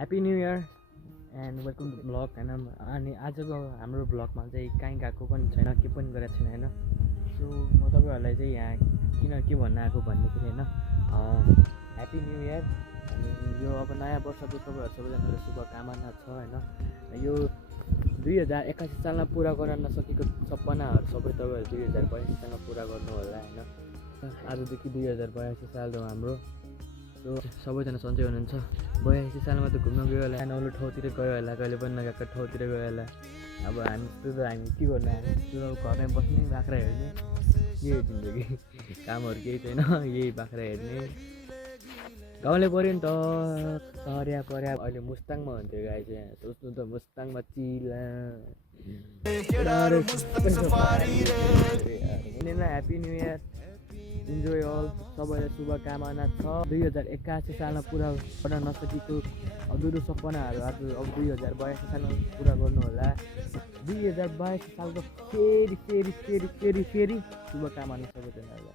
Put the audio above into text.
Happy new year and welcome to blog होइन। अनि आजको हाम्रो ब्लगमा चाहिँ कहीँ गएको पनि छैन, के पनि गरेको छैन होइन। सो म तपाईँहरूलाई चाहिँ यहाँ किन के भन्न आएको भन्दाखेरि होइन, ह्याप्पी न्यू इयर। अनि यो अब नयाँ वर्षको तपाईँहरू सबैजनालाई शुभकामना छ होइन। यो 2081 सालमा पुरा गर्न नसकेको सपनाहरू सबै तपाईँहरू 2082 सालमा पुरा गर्नु होला होइन। आजदेखि 2082 साल हो हाम्रो। सो सबैजना सन्चै हुनुहुन्छ। 82 सालमा त घुम्न गयो होला, नौलो ठाउँतिर गयो होला, कहिले पनि नगएको ठाउँतिर गयो होला। अब हामी के गर्नु, हामी घरमै बस्ने, बाख्रा हेर्ने, यही जिन्दगी। कामहरू केही छैन, यही बाख्रा हेर्ने। गाउँले पऱ्यो नि त, सर्या पर्या। अहिले मुस्ताङमा हुन्थ्यो गाई चाहिँ, सोच्नु त मुस्ताङमा चिला। Happy new year, enjoy all. सबैलाई शुभकामना छ। 2081 सालमा पुरा गर्न नसकेको अधुरो सपनाहरू आज अब 2082 सालमा पुरा गर्नु होला। 2082 सालको फेरि शुभकामना सबैजनालाई।